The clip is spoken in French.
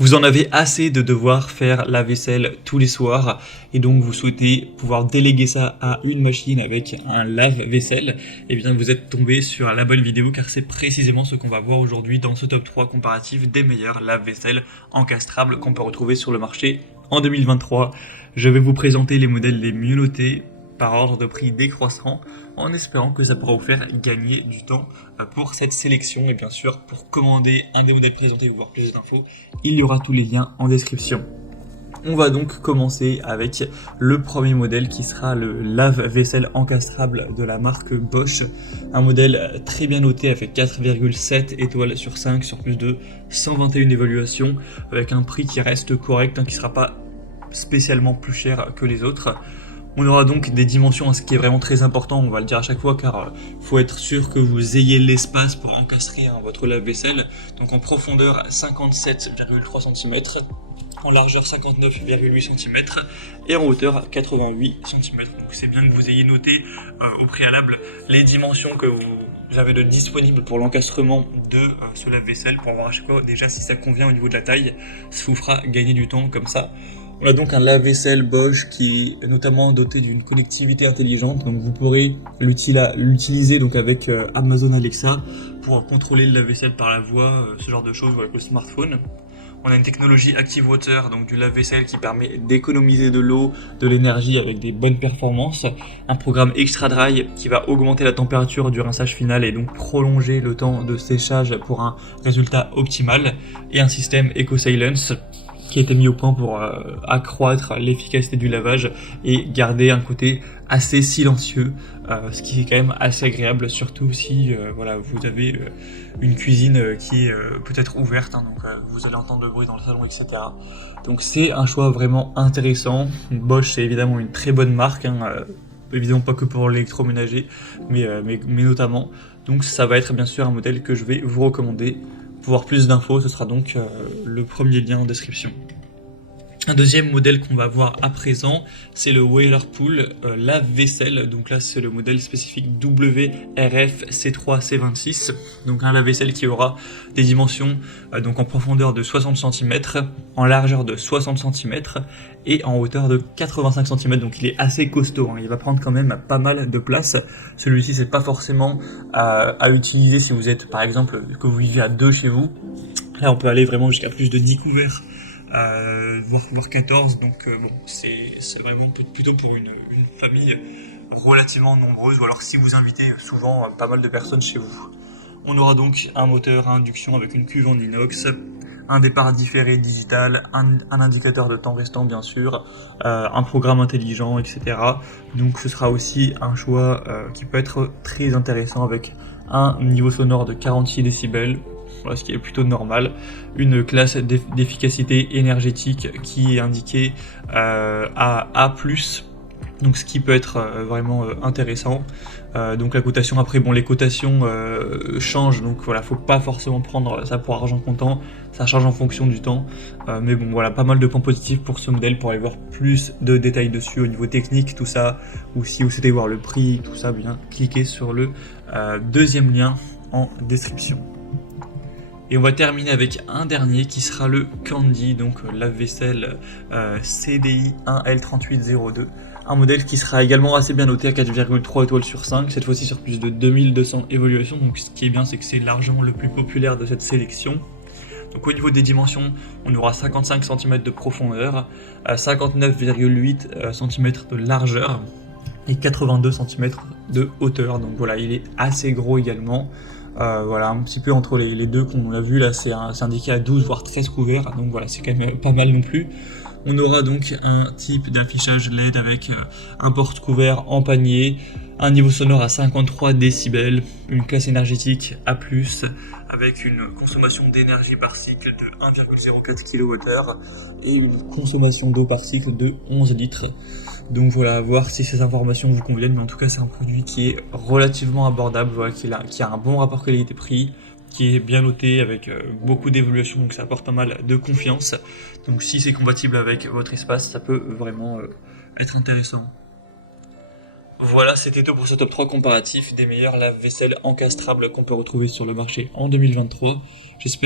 Vous en avez assez de devoir faire la vaisselle tous les soirs et donc vous souhaitez pouvoir déléguer ça à une machine avec un lave-vaisselle. Et bien vous êtes tombé sur la bonne vidéo car c'est précisément ce qu'on va voir aujourd'hui dans ce top 3 comparatif des meilleurs lave-vaisselle encastrables qu'on peut retrouver sur le marché en 2023. Je vais vous présenter les modèles les mieux notés par ordre de prix décroissant, en espérant que ça pourra vous faire gagner du temps pour cette sélection. Et bien sûr, pour commander un des modèles présentés ou voir plus d'infos, il y aura tous les liens en description. On va donc commencer avec le premier modèle qui sera le lave-vaisselle encastrable de la marque Bosch. Un modèle très bien noté avec 4,7 étoiles sur 5 sur plus de 121 évaluations, avec un prix qui reste correct, qui ne sera pas spécialement plus cher que les autres. On aura donc des dimensions, ce qui est vraiment très important, on va le dire à chaque fois, car faut être sûr que vous ayez l'espace pour encastrer votre lave-vaisselle. Donc en profondeur 57,3 cm, en largeur 59,8 cm et en hauteur 88 cm. Donc c'est bien que vous ayez noté au préalable les dimensions que vous avez de disponibles pour l'encastrement de ce lave-vaisselle, pour voir à chaque fois déjà si ça convient au niveau de la taille. Ça vous fera gagner du temps comme ça. On a donc un lave-vaisselle Bosch qui est notamment doté d'une connectivité intelligente, donc vous pourrez l'utiliser donc avec Amazon Alexa pour contrôler le lave-vaisselle par la voix, ce genre de choses, avec le smartphone. On a une technologie Active Water, donc du lave-vaisselle qui permet d'économiser de l'eau, de l'énergie avec des bonnes performances. Un programme Extra Dry qui va augmenter la température du rinçage final et donc prolonger le temps de séchage pour un résultat optimal. Et un système Eco Silence qui a été mis au point pour accroître l'efficacité du lavage et garder un côté assez silencieux, ce qui est quand même assez agréable, surtout si vous avez une cuisine qui est peut-être ouverte, donc vous allez entendre le bruit dans le salon, etc. Donc c'est un choix vraiment intéressant. Bosch, c'est évidemment une très bonne marque, évidemment pas que pour l'électroménager, mais notamment. Donc ça va être bien sûr un modèle que je vais vous recommander. Pour voir plus d'infos, ce sera donc le premier lien en description. Un deuxième modèle qu'on va voir à présent, c'est le Whirlpool lave-vaisselle. Donc là, c'est le modèle spécifique WRF C3-C26. Donc un lave-vaisselle qui aura des dimensions donc en profondeur de 60 cm, en largeur de 60 cm et en hauteur de 85 cm. Donc il est assez costaud, il va prendre quand même pas mal de place. Celui-ci, c'est pas forcément à utiliser si vous êtes, par exemple, que vous vivez à 2 chez vous. Là, on peut aller vraiment jusqu'à plus de 10 couverts. Voire 14, donc c'est vraiment plutôt pour une famille relativement nombreuse, ou alors si vous invitez souvent pas mal de personnes chez vous. On aura donc un moteur à induction avec une cuve en inox, un départ différé digital, un indicateur de temps restant bien sûr, un programme intelligent, etc. Donc ce sera aussi un choix qui peut être très intéressant avec un niveau sonore de 46 décibels, ce qui est plutôt normal, une classe d'efficacité énergétique qui est indiquée à A+, donc ce qui peut être vraiment intéressant. Donc la cotation, après les cotations changent, donc faut pas forcément prendre ça pour argent comptant, ça change en fonction du temps, mais pas mal de points positifs pour ce modèle. Pour aller voir plus de détails dessus au niveau technique, tout ça, ou si vous souhaitez voir le prix, tout ça, bien cliquez sur le deuxième lien en description. Et on va terminer avec un dernier qui sera le Candy, donc lave-vaisselle CDI 1L3802. Un modèle qui sera également assez bien noté à 4,3 étoiles sur 5, cette fois-ci sur plus de 2200 évaluations. Donc ce qui est bien, c'est que c'est largement le plus populaire de cette sélection. Donc au niveau des dimensions, on aura 55 cm de profondeur, 59,8 cm de largeur et 82 cm de hauteur. Donc voilà, il est assez gros également. Un petit peu entre les deux qu'on a vu là, c'est indiqué à 12 voire 13 couverts, donc voilà, c'est quand même pas mal non plus. On aura donc un type d'affichage LED avec un porte-couvert en panier, un niveau sonore à 53 décibels, une classe énergétique A+, avec une consommation d'énergie par cycle de 1,04 kWh et une consommation d'eau par cycle de 11 litres. Donc voilà, à voir si ces informations vous conviennent, mais en tout cas c'est un produit qui est relativement abordable, qui a un bon rapport qualité-prix, qui est bien noté avec beaucoup d'évaluation, donc ça apporte pas mal de confiance. Donc si c'est compatible avec votre espace, ça peut vraiment être intéressant. Voilà, c'était tout pour ce top 3 comparatif des meilleurs lave-vaisselle encastrables qu'on peut retrouver sur le marché en 2023. J'espère